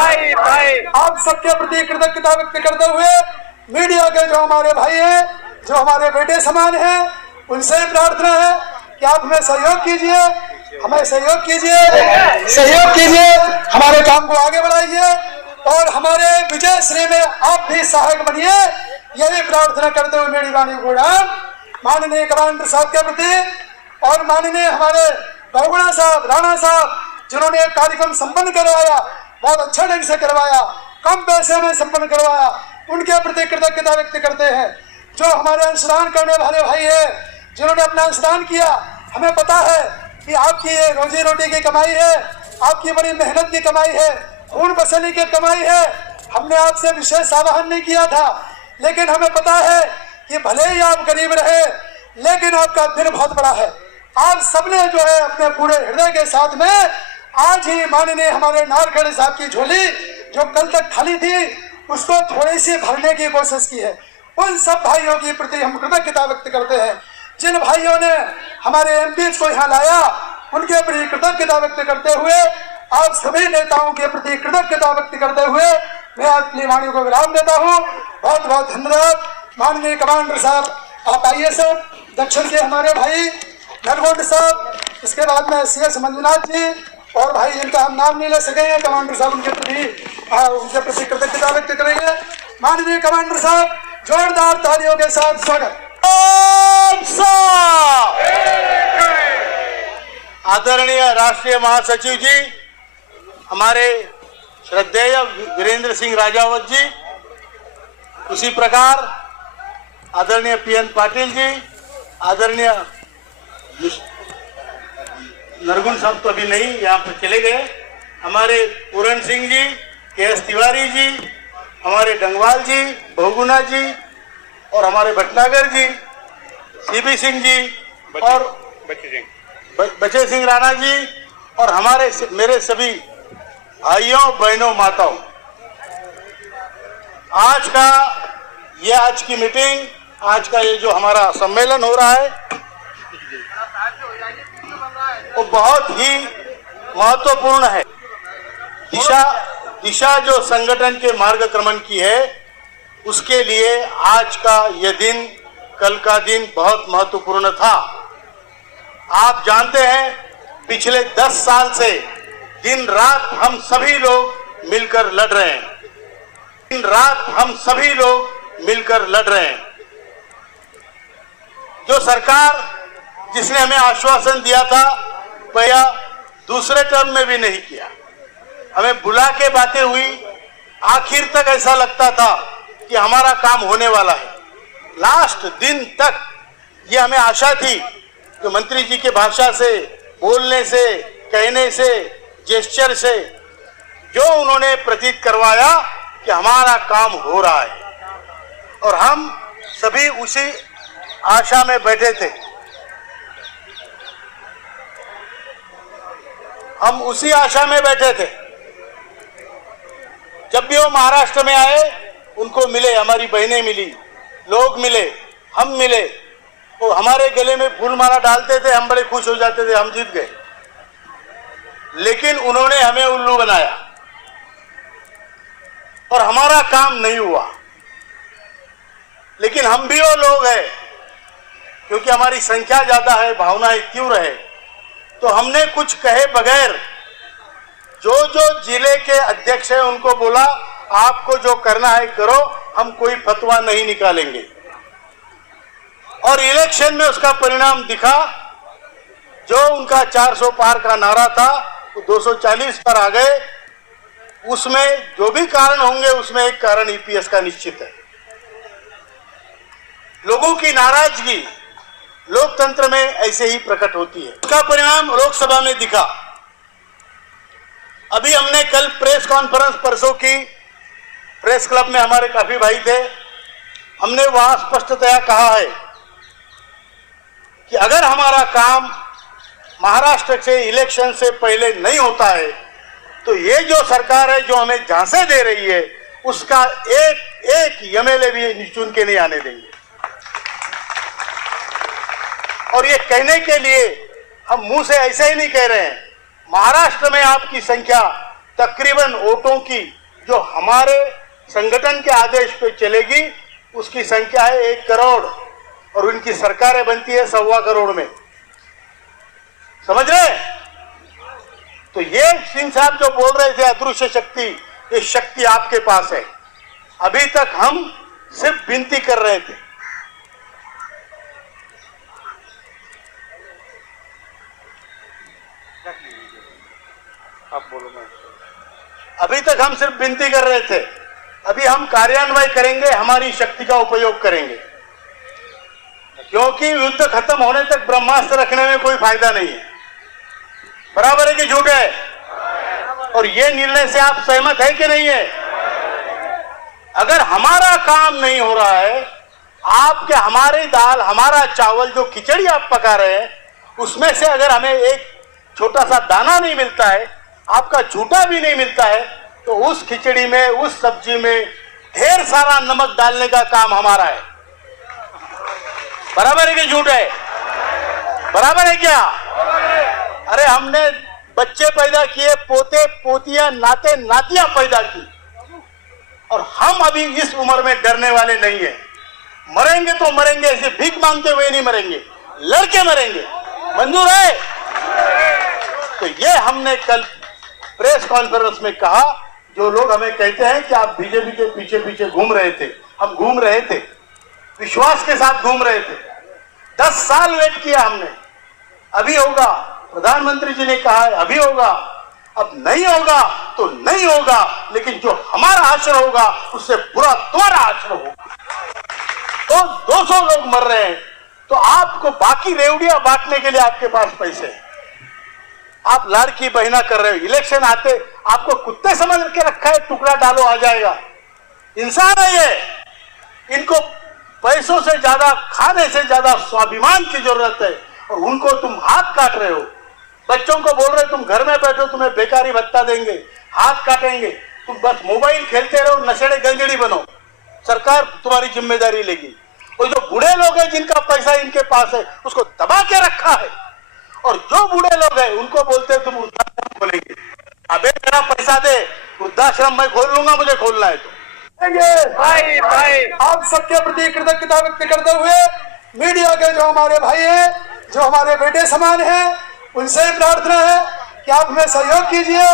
आप सबके प्रति कृतज्ञता व्यक्त करते हुए मीडिया के जो हमारे भाई हैं, जो हमारे बेटे समान हैं, उनसे प्रार्थना है कि आप हमें सहयोग कीजिए, सहयोग कीजिए, हमारे काम को आगे बढ़ाइए और हमारे विजय श्री में आप भी सहायक बनिए। यही प्रार्थना करते हुए मेरी वाणी को माननीय कमांडर साहब के प्रति और माननीय हमारे बहुगुणा साहब, राणा साहब, जिन्होंने एक कार्यक्रम संपन्न करवाया, बहुत अच्छा ढंग से करवाया, कम पैसे में संपन्न करवाया, उनके प्रति कृतज्ञता व्यक्त करते हैं। जो हमारे अंशदान करने वाले भाई है, जिन्होंने अपना अंशदान किया, हमें पता है कि आपकी ये रोजी रोटी की कमाई है, आपकी बड़ी मेहनत की कमाई है, खून पसीने की कमाई है। हमने आपसे विशेष आह्वान नहीं किया था, लेकिन हमें पता है कि भले ही आप गरीब रहे, लेकिन आपका दिल बहुत बड़ा है। आप सबने जो है अपने पूरे हृदय के साथ में आज ही माननीय हमारे नारखेड़े साहब की झोली जो कल तक खाली थी, उसको थोड़ी सी भरने की कोशिश की है। उन सब भाइयों के प्रति हम कृतज्ञता व्यक्त करते हैं। जिन भाइयों ने हमारे एमपी को यहाँ लाया, उनके प्रति कृतज्ञता व्यक्त करते हुए, आप सभी नेताओं के प्रति कृतज्ञता व्यक्त करते हुए मैं अपनी वाणी को विराम देता हूँ। बहुत बहुत धन्यवाद। माननीय कमांडर साहब आप आइए सर, दक्षिण के हमारे भाई नरगोंड साहब, इसके बाद में CS मंजुनाथ जी और भाई जिनका हम नाम नहीं ले सकेंगे, कमांडर साहब उनके प्रति कृतज्ञता व्यक्त करेंगे। माननीय कमांडर साहब जोरदार तालियों के साथ स्वागत। आदरणीय राष्ट्रीय महासचिव जी, हमारे श्रद्धेय वीरेंद्र सिंह राजावत जी, उसी प्रकार आदरणीय PN पाटिल जी, आदरणीय नरगुण साहब तो अभी नहीं, यहाँ पर चले गए, हमारे पूरण सिंह जी, KS तिवारी जी, हमारे डंगवाल जी, बहुगुणा जी और हमारे भटनागर जी, CB सिंह जी और बचे सिंह राणा जी और हमारे मेरे सभी भाइयों बहनों माताओं, आज की मीटिंग, आज का ये जो हमारा सम्मेलन हो रहा है, वो बहुत ही महत्वपूर्ण है। दिशा जो संगठन के मार्गक्रमण की है, उसके लिए आज का यह दिन, कल का दिन बहुत महत्वपूर्ण था। आप जानते हैं पिछले 10 साल से दिन रात हम सभी लोग मिलकर लड़ रहे हैं, दिन रात हम सभी लोग मिलकर लड़ रहे हैं। जो सरकार जिसने हमें आश्वासन दिया था, भैया दूसरे टर्म में भी नहीं किया, हमें बुला के बातें हुई, आखिर तक ऐसा लगता था कि हमारा काम होने वाला है। लास्ट दिन तक ये हमें आशा थी कि मंत्री जी के भाषा से, बोलने से, कहने से, जेस्चर से जो उन्होंने प्रतीत करवाया कि हमारा काम हो रहा है, और हम सभी उसी आशा में बैठे थे। हम उसी आशा में बैठे थे। जब भी वो महाराष्ट्र में आए, उनको मिले, हमारी बहनें मिली, लोग मिले, हम मिले, वो हमारे गले में फूल माला डालते थे, हम बड़े खुश हो जाते थे, हम जीत गए। लेकिन उन्होंने हमें उल्लू बनाया और हमारा काम नहीं हुआ। लेकिन हम भी वो लोग हैं, क्योंकि हमारी संख्या ज्यादा है, भावनाएं तीव्र है, तो हमने कुछ कहे बगैर जो जिले के अध्यक्ष हैं उनको बोला, आपको जो करना है करो, हम कोई फतवा नहीं निकालेंगे। और इलेक्शन में उसका परिणाम दिखा। जो उनका 400 पार का नारा था, वो 240 पर आ गए। उसमें जो भी कारण होंगे, उसमें एक कारण EPS का निश्चित है। लोगों की नाराजगी लोकतंत्र में ऐसे ही प्रकट होती है। उसका परिणाम लोकसभा में दिखा। अभी हमने कल प्रेस कॉन्फ्रेंस, परसों की प्रेस क्लब में हमारे काफी भाई थे, हमने वहां स्पष्टतया कहा है कि अगर हमारा काम महाराष्ट्र से इलेक्शन से पहले नहीं होता है, तो ये जो सरकार है जो हमें झांसे दे रही है, उसका एक MLA भी चुन के नहीं आने देंगे। और ये कहने के लिए हम मुंह से ऐसे ही नहीं कह रहे हैं। महाराष्ट्र में आपकी संख्या तकरीबन वोटों की जो हमारे संगठन के आदेश पे चलेगी उसकी संख्या है 1 करोड़ और उनकी सरकारें बनती है 1.25 करोड़ में। समझ रहे? तो ये सिंह साहब जो बोल रहे थे अदृश्य शक्ति, ये शक्ति आपके पास है। अभी तक हम सिर्फ विनती कर रहे थे। आप बोलो। मैं अभी तक हम सिर्फ विनती कर रहे थे, अभी हम कार्यान्वयन करेंगे, हमारी शक्ति का उपयोग करेंगे, क्योंकि युद्ध खत्म होने तक ब्रह्मास्त्र रखने में कोई फायदा नहीं है। बराबर है कि झूठ है? और ये निर्णय से आप सहमत है कि नहीं है? अगर हमारा काम नहीं हो रहा है, आपके हमारी दाल हमारा चावल जो खिचड़ी आप पका रहे हैं उसमें से अगर हमें एक छोटा सा दाना नहीं मिलता है, आपका झूठा भी नहीं मिलता है, तो उस खिचड़ी में उस सब्जी में ढेर सारा नमक डालने का काम हमारा है। बराबर है कि झूठ है? बराबर है क्या? अरे हमने बच्चे पैदा किए, पोते पोतियां नाते नातियां पैदा की, और हम अभी इस उम्र में डरने वाले नहीं है। मरेंगे तो मरेंगे, ऐसे भीख मांगते हुए नहीं मरेंगे, लड़के मरेंगे। मंजूर है? तो ये हमने कल प्रेस कॉन्फ्रेंस में कहा। जो लोग हमें कहते हैं कि आप बीजेपी के पीछे पीछे घूम रहे थे, हम घूम रहे थे, विश्वास के साथ घूम रहे थे। 10 साल वेट किया हमने, अभी होगा। प्रधानमंत्री जी ने कहा है अभी होगा, अब नहीं होगा तो नहीं होगा, लेकिन जो हमारा आचरण होगा उससे बुरा तुम्हारा आचरण होगा। तो 200 लोग मर रहे हैं, तो आपको बाकी रेवड़ियां बांटने के लिए आपके पास पैसे हैं, आप लाड़की बहना कर रहे हो। इलेक्शन आते आपको कुत्ते समझ के रखा है, टुकड़ा डालो आ जाएगा। इंसान है ये, इनको पैसों से ज्यादा, खाने से ज्यादा स्वाभिमान की जरूरत है, और उनको तुम हाथ काट रहे हो। बच्चों को बोल रहे तुम घर में बैठो, तुम्हें बेकारी भत्ता देंगे, हाथ काटेंगे, तुम बस मोबाइल खेलते रहो, नशेड़े गंजेड़ी बनो, सरकार तुम्हारी जिम्मेदारी लेगी। और जो बूढ़े लोग हैं जिनका पैसा इनके पास है उसको दबा के रखा है, और जो बूढ़े लोग हैं उनको बोलते हैं तुम वृद्धाश्रम खोलेंगे। अबे मेरा पैसा दे, वृद्धाश्रम मैं खोल लूंगा, मुझे खोलना है तो। भाई भाई आप सबके प्रति कृतज्ञता व्यक्त करते हुए मीडिया के जो हमारे भाई हैं, जो हमारे बेटे समान हैं, उनसे प्रार्थना है कि आप हमें सहयोग कीजिए।